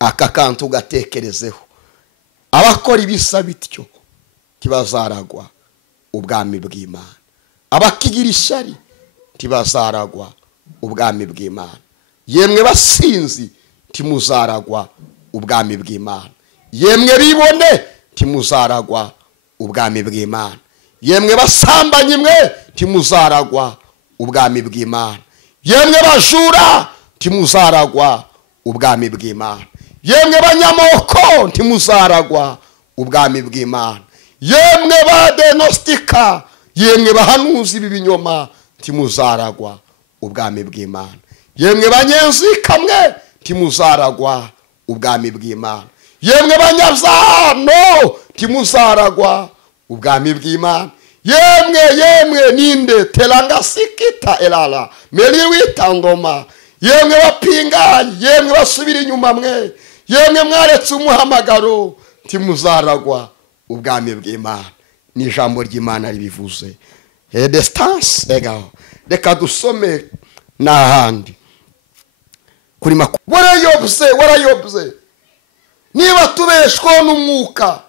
aka kantu gatekerezeho. Abakora ibisa bityo ntibazaragwa ubwami bw'Imana. Abakigira ishyari ntibazaragwa ubwami bw'Imana. Yemwe basinzi ntimuzaragwa ubwami bw'Imana. Yemwe bibone ntimuzaragwa ubwami bw'Imana. Yemwe basambanyi mwe ntimuzaragwa ubwami bw'Imana. Yemwe bajura ntimuzaragwa ubwami bw'Imana. Yemwe banyamoko ntimuzaragwa ubwami bw'Imana. Yemwe badenostika, yemwe bahanuzi b'ibinyoma ntimuzaragwa ubwami bw'Imana. Yemwe banyenzika mwe ntimuzaragwa ubwami bw'Imana. Yemwe banyazano ntimuzaragwa ubwami bw'Imana. Yemwe ninde telangasikita elala meliwitandoma. Yemwe bapingayi, yemwe basubira inyuma mwe, yemwe mwaretse umuhamagaro ntimuzaragwa ubwami bw'Imana. Ni ijambo ry'Imana ribivuze. Distance ega. Reka dusome n'ahandi kuri warayobye. Niba tubeshwaho n'umwuka,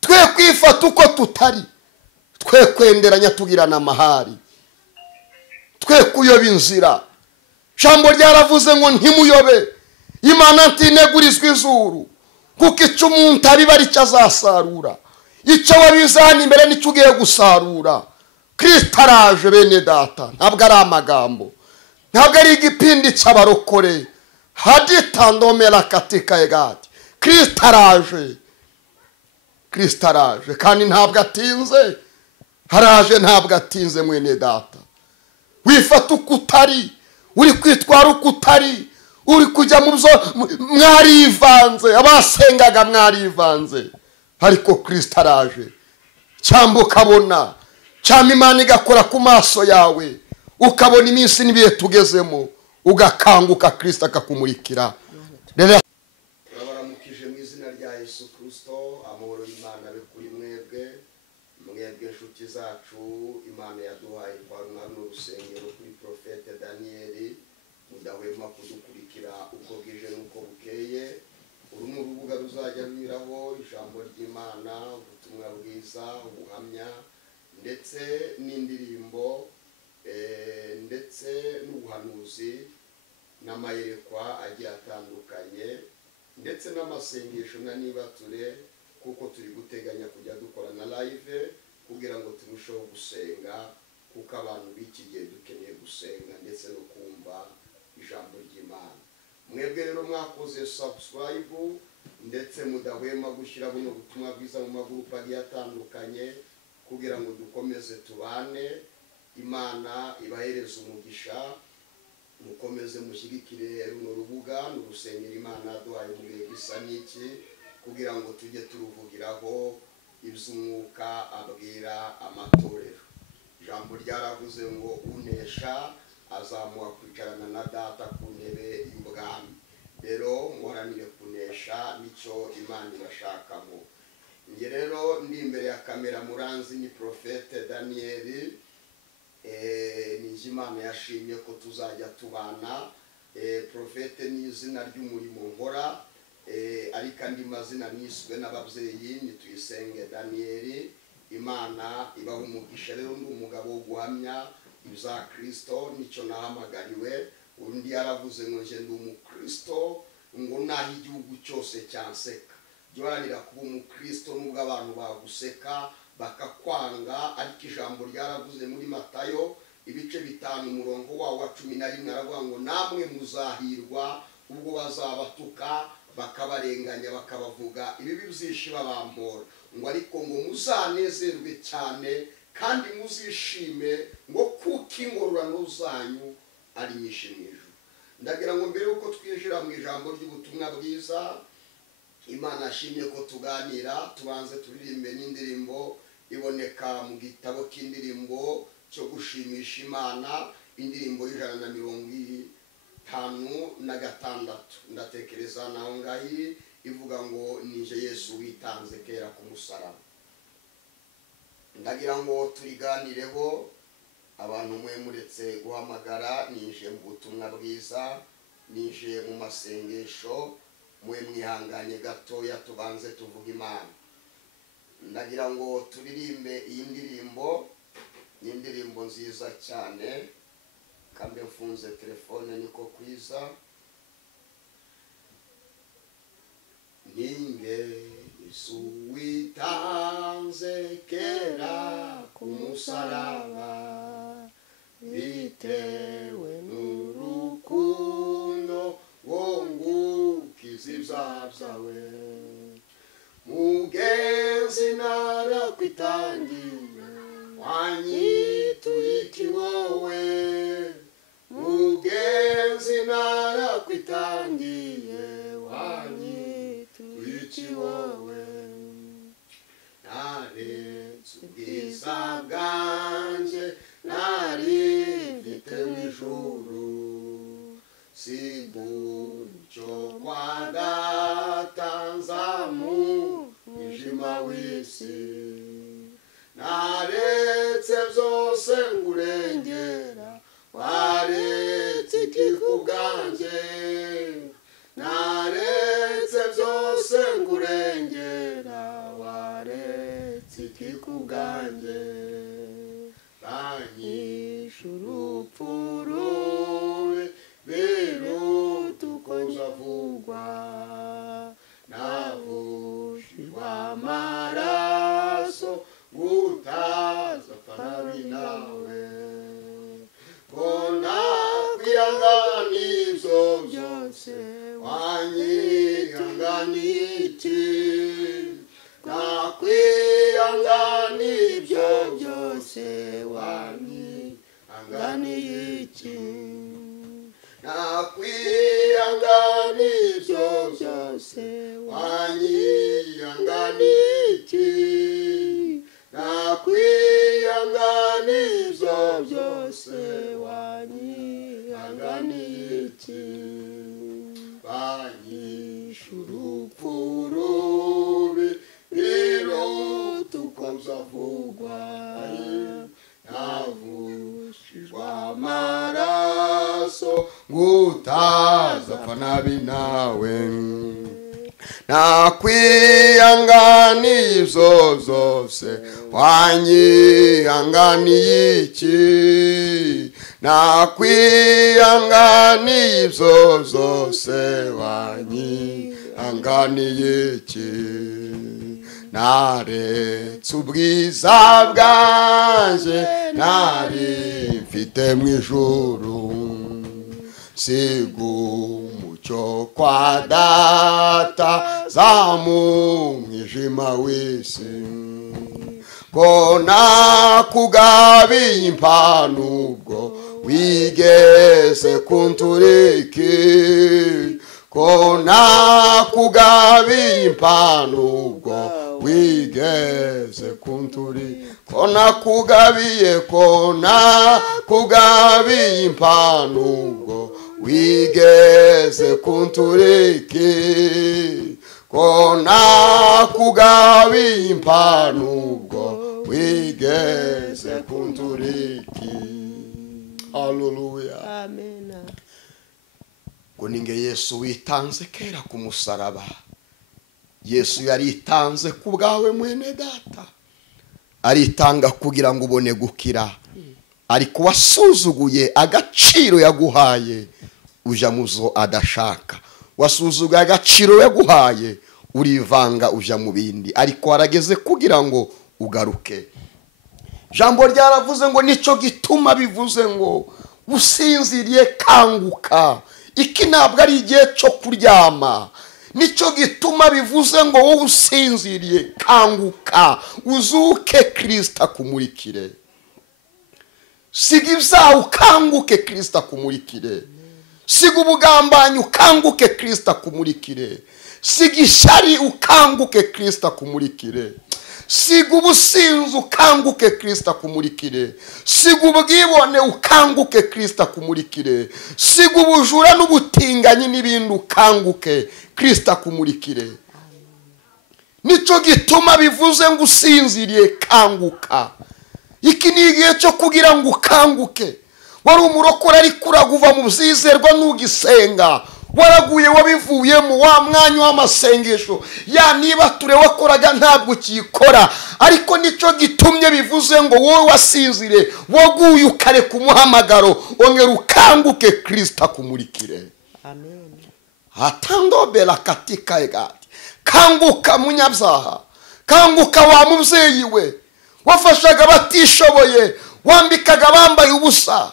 twe kwifata uko tutari, twe kwenderanya tugirana amahari, twe kuyoba inzira. Jambo ryaravuze ngo ntimuyobe. Imana ntinegurizwa izuru, kuko icyo umuntu abiba ari cyo azasarura. Icyo wabizana imbere nicyo ugiye gusarura. Kristo araje bene data, ntabwo ari amagambo, ntabwo ari igipindi cy'abarokore. Haditandomera katika egati. Kristo araje kandi ntabwo atinze. Haraje ntabwo atinze mwene data. Wifata uko utari, uri kwitwara uko utari, uri kujya mu byo mwarivanze, abasengaga mwarivanze. Ariko Kristo araje. Cyangwa ukabona, cyangwa Imana igakora ku maso yawe, ukabona iminsi n'ibihe tugezemo, ugakanguka Kristo akakumurikira. Turabaramukije mu izina rya Yesu Kristo. Amahoro y'Imana abe kuri mwebwe inshuti zacu. Imana yaduhaye kwarumwa n'urusengero kuri Profete Daniel. Mudahwema kudukurikira uko bwije n'uko bukeye. Uru ni urubuga ruzajya runyuraho ijambo ry'Imana, ubutumwa bwiza, ubuhamya ndetse n'indirimbo ndetse n'ubuhanuzi n'amayerekwa agiye atandukanye ndetse n'amasengesho na nibature, kuko turi guteganya kujya dukorana live kugira ngo turusheho gusenga, kuko abantu b'iki gihe dukeneye gusenga ndetse no kumva ijambo ry'Imana. Mwebwe rero mwakoze subscribe ndetse mudahwema gushyira buno butumwa bwiza mu magurupe agiye atandukanye kugira ngo dukomeze tubane. Imana ibahereze umugisha, mukomeze mushyigikire runo rubuga n'urusengero Imana yaduhaye mu gihe gisa n'iki, kugira ngo tujye turuvugiraho iby'umwuka abwira amatorero. Ijambo ryaravuze ngo unesha azamuha kwicarana na data ku ntebe y'ubwami. Rero muharanire kunesha, nicyo Imana ibashakamo. Nge rero ndi imbere ya kamera muranzi ni Profete Daniel. Ni Imana yashimye ko tuzajya tubana. Profete ni izina ry'umurimo nkora, ariko andi mazina niswe n'ababyeyi ni Tuyisenge Daniel. Imana ibaha umugisha. Rero ndi umugabo wo guhamya ibya Kristo, nicyo nahamagariwe. Undi yaravuze ngo nje ndi umukristo, ngo naho igihugu cyose cyanseka. Jya kuba umukristo nubwo abantu baguseka bakakwanga, ariko ijambo ryaravuze muri Matayo ibice 5 umurongo wawo wa 11 aravuga ngo namwe muzahirwa ubwo bazabatuka bakabarenganya bakabavuga ibibi byinshi babampora, ngo ariko ngo muzanezerwe cyane kandi muzishime, ngo kuko ingororano zanyu ari nyinshi mu ijuru. Ndagira ngo mbere uko twinjira mu ijambo ry'ubutumwa bwiza, Imana ashimye ko tuganira, tubanze turirimbe n'indirimbo iboneka mu gitabo cy'indirimbo cyo gushimisha Imana, indirimbo y'156. Ndatekereza naho ngahi ivuga ngo nije Yesu witanze kera ku musaraba. Ndagira ngo turiganireho, abantu mwe muretse guhamagara, nije mu butumwa bwiza, nije mu masengesho, mwe mwihanganye gatoya tubanze tuvuga Imana. Ndagira ngo turirimbe iyi ndirimbo, ni indirimbo nziza cyane. Kambe mfunze telefone niko kwiza. Ninge Yesu witanze kera ku musaraba, bitewe n'urukundo wongukiza ibyaha byawe. Mugenzi narakwitangiye wanyituye wowe. Mugenzi narakwitangiye wanyituye wowe. Naretse ubwiza bwanjye nari mfite mw'ijuru, sigumucyo kwa data nzamu mwijima w'isi. Naretse byose ngurengera, waretse iki ku bwanjye. Naretse byose ngurengera, waretse iki ku bwanjye. Banyishe urupfu rubi biruta uko nzavugwa, navushijwe amaraso gutazapfa nabi nawe. Ko nakwihanganiye ibyo byose wanyihanganiye iki? Nakwihanganiye ibyo byose wanyihanganiye iki? Nakwihanganiye ibyo byose wanyihanganiye iki? Nakwihanganiye ibyo byose wanyihanganiye iki? Banyishe urupfu rubi biruta uko nzavugwa, navushijwe amaraso ngutazapfa nabi nawe. Nakwihanganiye ibyo byose wanyihanganiye iki? Nakwihanganiye ibyo byose wanyihanganiye iki? Naretse ubwiza bwanjye nari mfite mw'ijuru, sigumucyo kwa data zamu mwijima w'isi. Ko nakugabiye impano ubwo wigeze kunturiki. Ko nakugabiye impano ubwo wigeze kunturiki. Ko nakugabiye impano ubwo wigeze kunturiki. Ko nakugabiye impano ubwo wigeze kunturiki. Haleluya. Amen. Ngo ninge Yesu witanze kera ku musaraba. Yesu yaritanze ku bwawe mwene data, aritanga kugira ngo ubone gukira. Ariko wasuzuguye agaciro yaguhaye uja muzo adashaka. Wasuzuguye agaciro yaguhaye urivanga uja mu bindi. Ariko warageze kugira ngo ugaruke. Jambo ryaravuze ngo nico gituma bivuze ngo usinziriye kanguka. Iki ntabwo ari igihe cyo kuryama. Nico gituma bivuze ngo wowe usinziriye kanguka, uzuke Kristo akumurikire. Siga ibyaha ukanguke Kristo akumurikire. Siga ubugambanyi ukanguke Kristo akumurikire. Siga ishari ukanguke Kristo akumurikire. Siga ubusinzi ukanguke Kristo akumurikire. Siga ubwibone ukanguke Kristo akumurikire. Siga ubujura n'ubutinganyi n'ibindi ukanguke Kristo akumurikire. Nico gituma bivuze ngo usinziriye kanguka. Iki ni igihe cyo kugira ngo ukanguke. Wari umurokora ariko uraguva mu byizerwa n'ugisenga, waraguye wabivuyemo, wa mwanya w'amasengesho ya niba ture wakoraga ntabwo ukikora, ariko nicyo gitumye bivuze ngo wowe wasinzire waguye ukareka umuhamagaro, ongera ukanguke Kristo akumurikire. Amen. Hatandobera katika egati. Kanguka munyabyaha, kanguka wa mubyeyi we wafashaga batishoboye, wambikaga bambaye ubusa,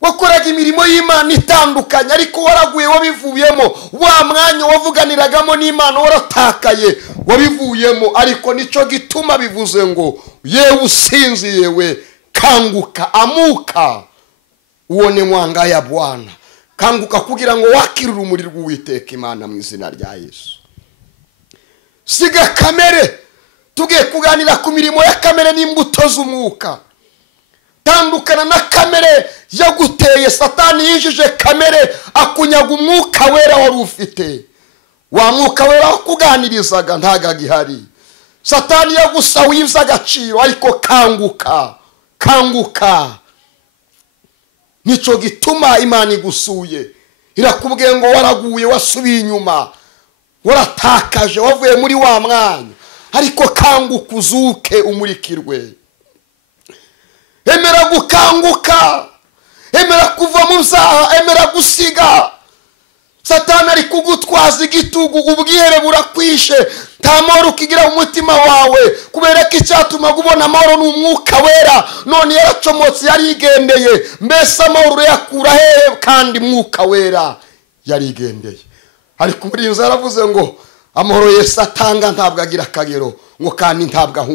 wakoraga imirimo y'Imana itandukanye, ariko waraguye wabivuyemo, wa mwanya wavuganiragamo n'Imana waratakaye wabivuyemo. Ariko nicyo gituma bivuze ngo yewe usinziye we kanguka, amuka uone mwanga ya Bwana. Kanguka kugira ngo wakire urumuri rw'Uwiteka Imana mu izina rya Yesu. Siga kamere, tugiye kuganira ku mirimo ya kamere n'imbuto z'umwuka. Tandukana na kamere yaguteye. Satani yinjije kamere akunyaga umwuka wera wari ufite. Wa mwuka wera wakuganirizaga ntaga gihari. Satani yagusawiza agaciro, ariko kanguka, kanguka. Nico gituma Imana igusuye, irakubwiye ngo waraguye wasubiye inyuma, waratakaje wavuye muri wa mwanya, ariko kanguka uzuke umurikirwe. Emera gukanguka, emera kuva mu byaha, emera gusiga. Satani ari kugutwaza igitugu, ubwihere burakwishe, nta mahoro ukigira mu mutima wawe, kubera ko icyatuma ubona amahoro n'umwuka wera none yaracomotse yarigendeye. Mbese amahoro yakura hehe kandi mwuka wera yarigendeye? Ariko umurinzi yaravuze ngo amahoro Yesu atanga ntabwo agira akagero, ngo kandi ntabwo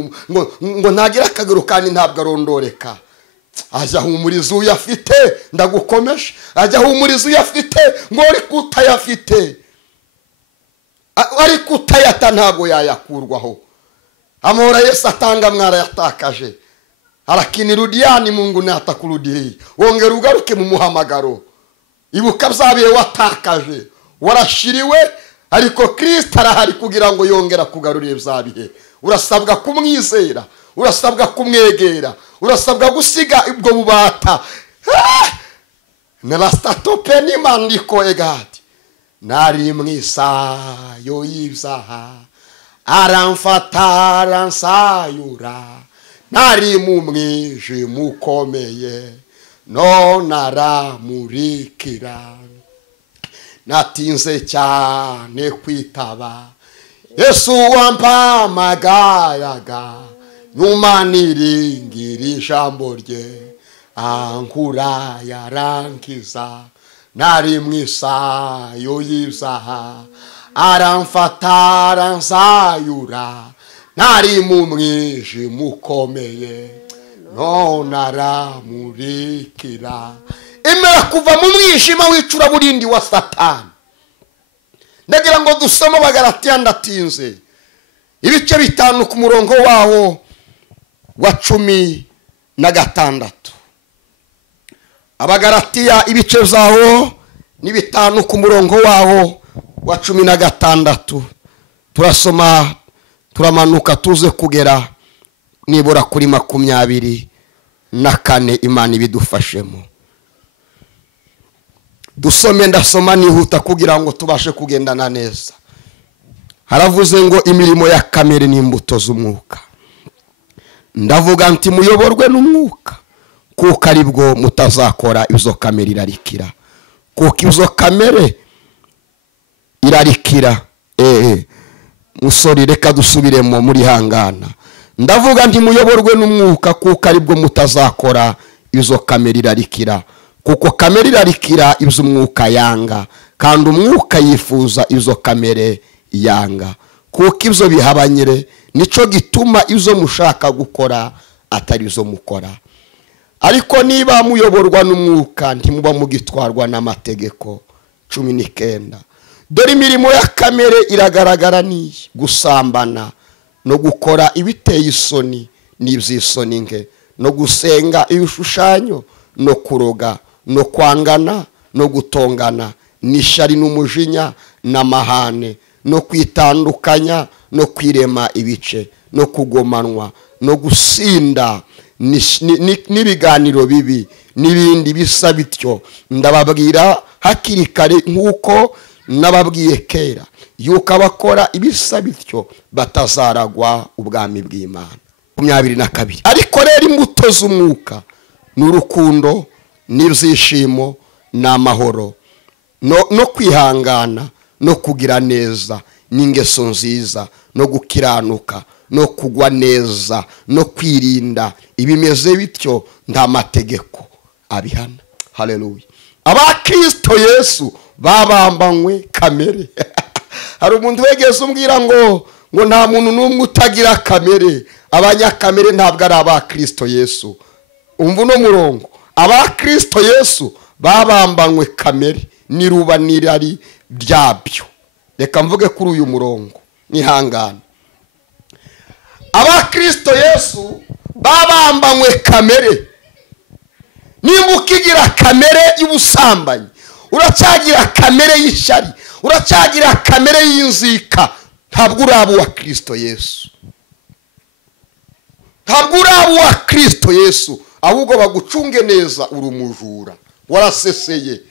ngo ntagira akagero kandi ntabwo arondoreka. Ajya humuriza uyafite ndagukomeje, ajya humuriza uyafite ngo uri kutayafite, ari kutayata ntabwo yayakurwaho. Amahoro Yesu atanga mwarayatakaje, arakinirudiani Mungu natakurudiri, wongera ugaruke mu muhamagaro. Ibuka byabiye watakaje, warashiriwe, ariko Kristo arahari kugira ngo yongera kugarurira byabihe. Urasabwa kumwizera, urasabwa kumwegera, urasabwa gusiga ubwo bubata. Narastope ni mandiko egati, nari mwisayo y'ibyaha aramfata aransayura, nari mu mwijima ukomeye none aramurikira. Natinze cyane kwitaba Yesu wampamagaraga, nyuma niringira ijambo rye ankura yarangiza. Nari mwisayo y'ibyaha aramfata aransayura, nari mu mwijima ukomeye none aramurikira. Emera kuva mu mwijima w'icuraburindi wa Satani. Ndagira ngo dusome Abagalatiya, ndatinze ibice 5 ku murongo wawo wa 16. Abagalatiya ibice zawo ni 5 ku murongo wawo wa 16. Turasoma turamanuka tuze kugera nibura kuri 24. Imana ibidufashemo. Dusome, ndasoma nihuta kugira ngo tubashe kugendana neza. Haravuze ngo imirimo ya kamere n'imbuto z'umwuka. Ndavuga nti muyoborwe n'umwuka, kuko aribwo mutazakora izo kamere irarikira. Kuko izo kamere irarikira. Musori reka dusubiremo muri hangana. Ndavuga nti muyoborwe n'umwuka, kuko aribwo mutazakora izo kamere irarikira. Kuko kamere irarikira ibyo umwuka yanga, kandi umwuka yifuza izo kamere yanga. Kuko ibyo bihabanyire, nico gituma izo mushaka gukora atari izo mukora. Ariko niba muyoborwa n'umwuka ntimuba mugitwarwa n'amategeko. 19. Dore imirimo ya kamere iragaragara ni gusambana, no gukora ibiteye isoni n'iby'isoni nke, no gusenga ibishushanyo, no kuroga, no kwangana, no gutongana, n'ishari n'umujinya n'amahane, no kwitandukanya, no kwirema ibice, no kugomanwa, no gusinda n'ibiganiro bibi n'ibindi bisa bityo. Ndababwira hakiri kare nk'uko nababwiye kera yuko abakora ibisa bityo batazaragwa ubwami bw'Imana. 22 ariko rero imbuto z'umwuka n'urukundo n'ibyishimo n'amahoro no kwihangana no kugira neza n'ingeso nziza no gukiranuka no kugwa neza no kwirinda ibimeze bityo nta mategeko abihana. Haleluya. Abakristo Yesu babambanywe kamere. Hari umuntu wegeze umbwira ngo nta muntu n'umwe utagira kamere. Abanyakamere ntabwo ari abakristo Yesu. Umva uno murongo, abakristo Yesu babambanywe kamere niruba nirari ryabyo. Reka mvuge kuri uyu murongo nihangana. Abakristo Yesu babambanywe kamere. Nimba ukigira kamere y'ubusambanyi, uracyagira kamere y'ishyari, uracyagira kamere y'inzika, ntabwo uraba uwa Kristo Yesu. Ntabwo uraba uwa Kristo Yesu, ahubwo bagucunge neza uri umujura. Waraseseye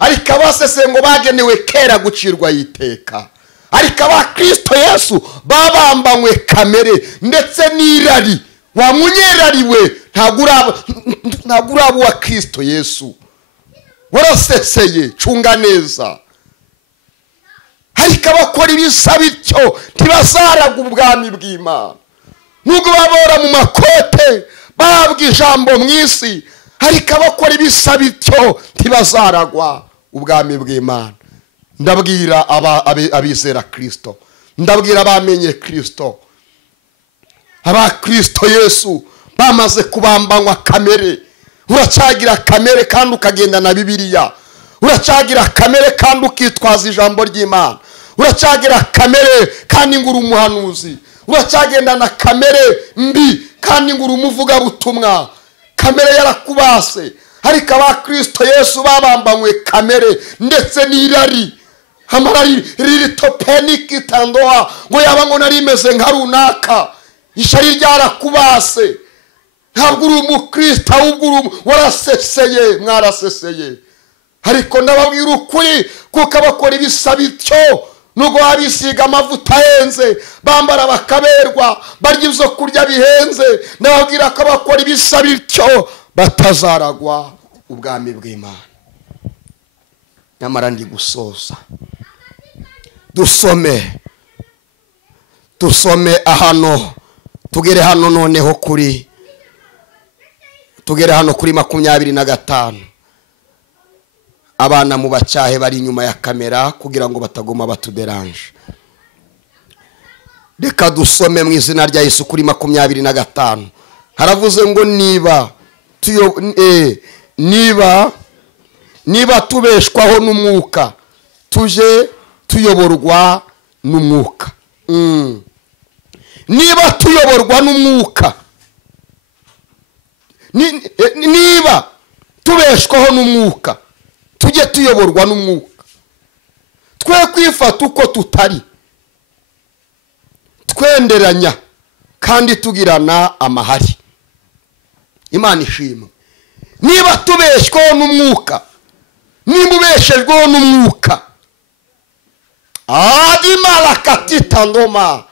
ariko abaseseye ngo bagenewe kera gucirwa yiteka. Ariko abakristo Yesu babambanywe kamere ndetse n'irari. Wa munyerariwe ntabwo uraba uwa Kristo Yesu. Waraseseye, cunga neza. Ariko abakora ibisa bityo ntibazaraga ubwami bw'Imana. Nubwo babora mu makote babwa ijambo mu isi, ariko abakora ibisa bityo ntibazaragwa ubwami bw'Imana. Ndabwira abizera Kristo, ndabwira abamenye Kristo. Abakristo Yesu bamaze kubambanywa kamere. Uracyagira kamere kandi ukagenda na Bibiliya. Uracyagira kamere kandi ukitwaza ijambo ry'Imana. Uracyagira kamere kandi nguru umuhanuzi. Uracyagenda na kamere mbi kandi nguru umuvuga butumwa. Kamere yarakubase. Ariko abakristo Yesu babambanywe kamere ndetse n'irari. Hamarari riri topeniki tandoa ngo yaba ngo narimeze nka runaka. Ishari ryarakubase. Ntabwo uri umukristo ahubwo waraseseye, mwaraseseye. Ariko ndababwira ukuri kuko abakora ibisa bityo nubwo babisiga amavuta ahenze, bambara bakaberwa, barya ibyo kurya bihenze, ndababwira ko abakora ibisa bityo batazaragwa ubwami bw'Imana. Nyamara ndi gusoza. Dusome ahano, tugere hano noneho kuri 25. Abana mu bacyahe bari inyuma ya kamera kugira ngo batagoma batuderanje. Reka dusome mu izina rya Yesu kuri 25. Haravuze ngo niba tubeshwaho n'umwuka, tuje tuyoborwa n'umwuka. Niba tuyoborwa n'umwuka, niba tubeshwaho n'umwuka, tujye tuyoborwa n'umwuka. Twe kwifata uko tutari, twenderanya kandi tugirana amahari. Imana ishimwe. Niba tubeshwaho n'umwuka, niba ubeshejweho n'umwuka, adimalakatita ndoma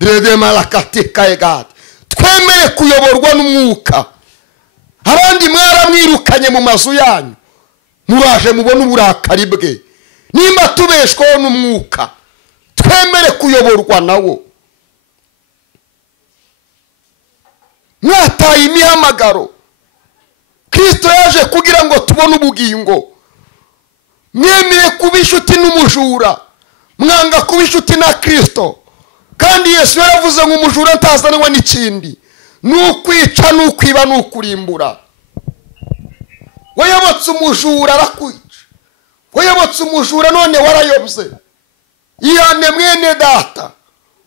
dedemalakatika egati, twemere kuyoborwa n'umwuka. Abandi mwaramwirukanye mu mazu yanyu, muraje mubona uburakari bwe. Nimba tubeshwaho n'umwuka, twemere kuyoborwa nawo. Mwataye imihamagaro. Kristo yaje kugira ngo tubone ubugingo. Mwemeye kuba inshuti n'umujura, mwanga kuba inshuti na Kristo. Kandi Yesu yaravuze ngo umujura ntazanwa n'ikindi, n'ukwica n'ukwiba n'ukurimbura. Wayobotse umujura arakwica, wayobotse umujura none warayobye. Iyane mwene data,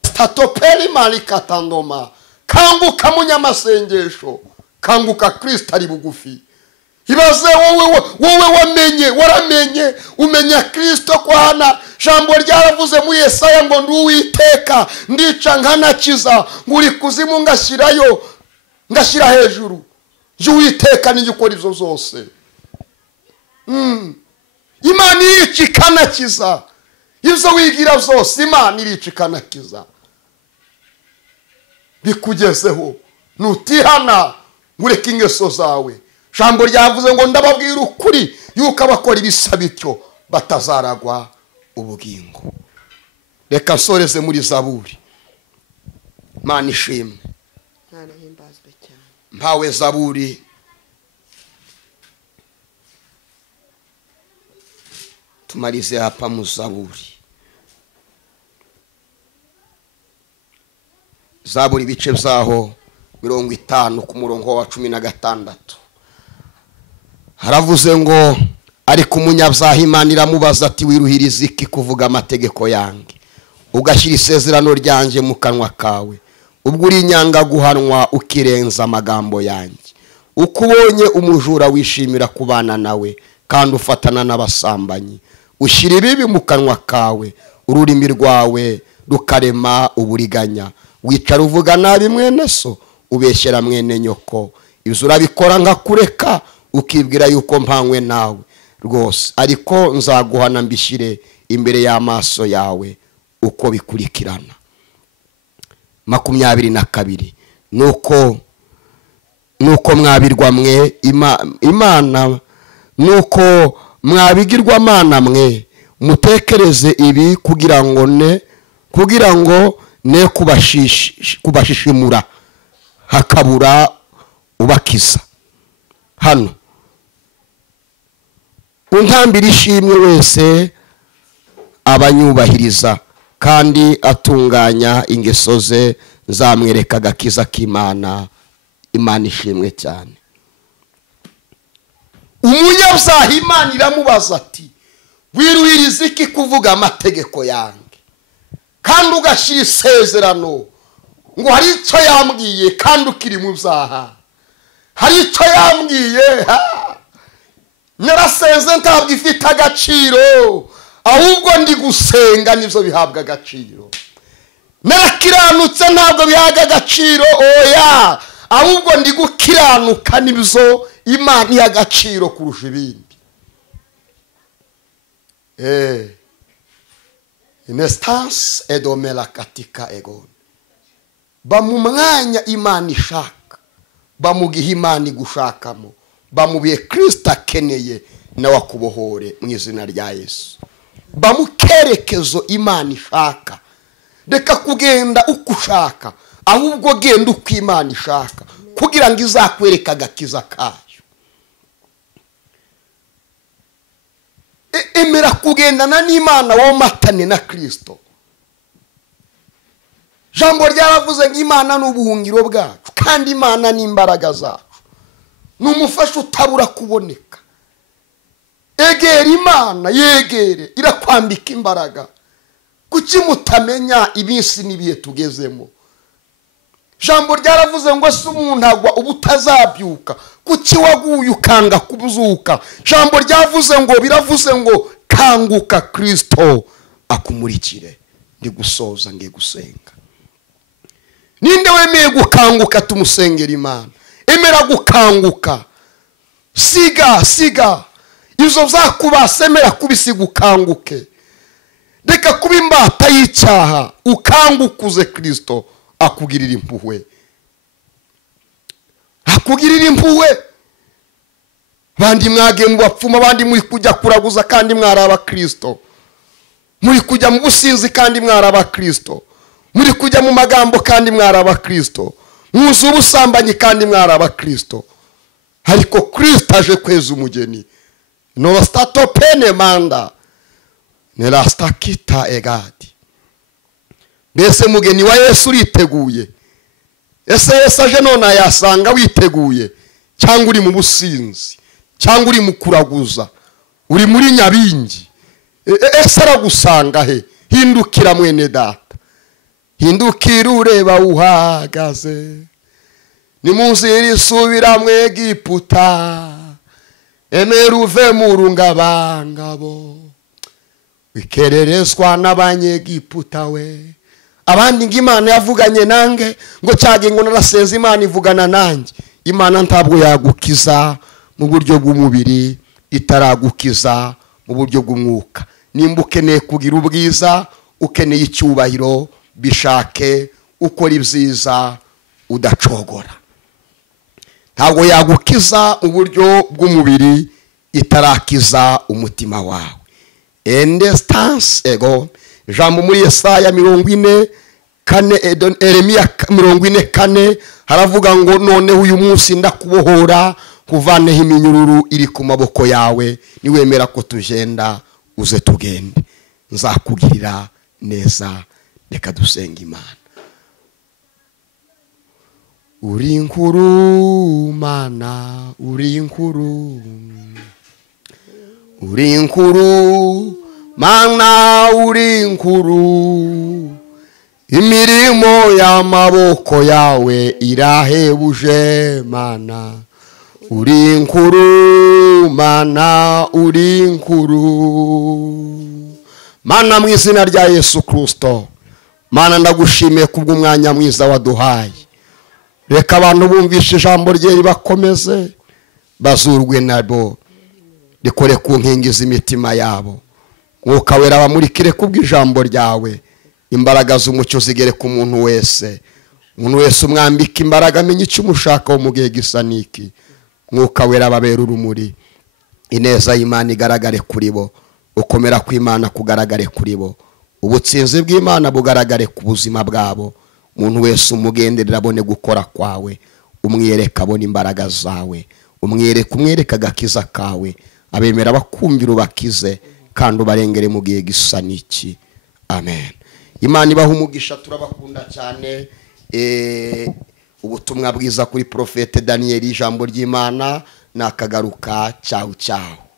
statopeli malikatandoma, kanguka munyamasengesho, kanguka Kristo ari bugufi. Ibaze wowe waramenye umenya Kristo kwana. Jambo ryaravuze mu Yesaya ngo nduwiteka ndica nkanakiza, nguri kuzimu ngashyirayo, ngashyira hejuru. Uwiteka ni ukora ibyo zose. Imana irica ikanakiza. Ibyo wigira zose Imana irica ikanakiza. Bikugezeho nutihana ngureke ingeso zawe. Jambo ryavuze ngo ndababwira ukuri yuko abakora ibisa bityo batazaragwa ubugingo. Reka nsoreze muri Zaburi. Mana ishimwe. Mana himbazwe cyane. Mpawe Zaburi tumalize hapa mu Zaburi. Zaburi bice byaho 50 ku murongo wa 16. Haravuze ngo ariko umunyabyaha Imana iramubaza ati wiruhiriza iki kuvuga amategeko yanjye ugashyira isezerano ryanjye mu kanwa kawe ubwo uri inyanga guhanwa ukirenza amagambo yanjye ukubonye umujura wishimira kubana nawe kandi ufatana n'abasambanyi ushyira ibibi mu kanwa kawe ururimi rwawe rukarema uburiganya wicara uvuga nabi mwene so ubeshyera mwene nyoko ibyo urabikora ngakureka ukibwira yuko mpanywe nawe rwose ariko nzaguhana mbishyire imbere y'amaso yawe uko bikurikirana. 22 nuko mwabirwa mwe Imana nuko mwabigirwa mana mwe mutekereze ibi kugira ngo ne kubashishimura hakabura ubakiza. Hano untambira ishimwe wese abanyubahiriza kandi atunganya ingeso ze nzamwereka agakiza k'Imana. Imana ishimwe cyane. Umunyabyaha Imana iramubaza ati wiruhiriza iki kuvuga amategeko yanjye kandi ugashyira isezerano ngo hari icyo yambwiye kandi ukiri mu byaha. Hari icyo yambwiye naraseze ntabwo ifite agaciro ahubwo ndi gusenga nibyo bihabwa agaciro. Narakiranutse ntabwo bihaga agaciro oya ahubwo ndi gukiranuka nibyo Imana iha agaciro kurusha ibindi. Inestance edomela katika egon. Bamu mwanya Imana ishaka bamugiha Imana igushakamo bamubiye Kristo akeneye nawe akubohore mu izina rya Yesu. Bamukerekezo Imana ishaka. Reka kugenda uko ushaka ahubwo genda uko Imana ishaka kugira ngo izakwereka agakiza kayo. Emera kugendana n'Imana womatane na Kristo. Jambo ryaravuze ngo Imana n'ubuhungiro bwacu kandi Imana n'imbaraga zacu. Numufasha utabura kuboneka. Egera Imana yegere irakwambika imbaraga. Kuki mutamenya ibisi nibiye tugezemo. Jambo ryaravuze ngo se umuntu agwa ubutazabyuka kuki waguye ukanga kubuzuka. Jambo ryavuze ngo biravuze ngo kanguka Kristo akumurikire. Ndi gusoza ngiye gusenga. Ninde wemeye gukanguka tumusengera Imana. Emera gukanguka. Siga izo zakubasemera kubisiga ukanguke. Reka kuba imbata y'icyaha ukangukuze Kristo akugirira impuhwe. Akugirira impuhwe. Bandi mwage mu bapfuma bandi muri kujya kuraguza kandi mwaraba Kristo. Muri kujya mu businzi kandi mwaraba Kristo. Muri kujya mu magambo kandi mwaraba Kristo. Muzu ubusambanyi kandi mwaraba Kristo. Ariko Kristo aje kweza umugeni. No stato pene manda. Nela stakita egadi. Bese mugeni wa Yesu uriteguye. Ese Yesu aje none yasanga witeguye cyangwa uri mu businzi cyangwa uri mu kuraguza uri muri nyabingi. Ese aragusanga he? Hindukira mwene data. Hindukira ureba uhagaze. Nimunzira isubira mu Egiputa. Emera uve mu rungabangabo. Wikererezwa n'abanyegiputa we. Abandi ng'Imana yavuganye nange ngo cyage ngo narasenze Imana ivugana nanjye. Imana ntabwo yagukiza mu buryo bw'umubiri. itaragukiza mu buryo bw'umwuka. Nimba ukeneye kugira ubwiza, ukeneye icyubahiro, bishake ukora ibyiza udacogora. Ntabwo yagukiza mu buryo bw'umubiri itarakiza umutima wawe. Endestance ego jambo muri Yesaya 40:4, Yeremiya 40:4 haravuga ngo noneho uyu munsi ndakubohora kuvaneho iminyururu iri ku maboko yawe, niwemera ko tugenda uze tugende, nzakugirira neza. Reka dusenga Imana. Uri inkuru Mana, uri inkuru, uri inkuru Mana, uri inkuru, imirimo y'amaboko yawe irahebuje Mana. Uri inkuru Mana, uri inkuru Mana, mu izina rya Yesu Kristo. Mana, ndagushimiye kubw'umwanya mwiza waduhaye. Reka abantu bumvishe ijambo rye ribakomeze, bazurwe nabo, rikore ku nkingi z'imitima yabo. Mwuka wera bamurikire kubw'ijambo ryawe, imbaraga z'umucyo zigere ku muntu wese. Umuntu wese umwambika imbaraga, amenye icyo umushakaho mu gihe gisa n'iki. Mwuka wera babera urumuri, ineza y'Imana igaragare kuri bo, ukomera kw'Imana kugaragare kuri bo, ubutsinzi bw'Imana bugaragare ku buzima bwabo. Umuntu wese umugenderera abone gukora kwawe, umwiyereka abone imbaraga zawe, umwiyereka agakiza kawe, abemera bakumvira ubakize kandi ubarengere mu gihe gisa n'iki. Amen. Imana ibaha umugisha, turabakunda cyane. Ubutumwa bwiza kuri Profete Daniel, ijambo ry'Imana nakagaruka. Ciao ciao.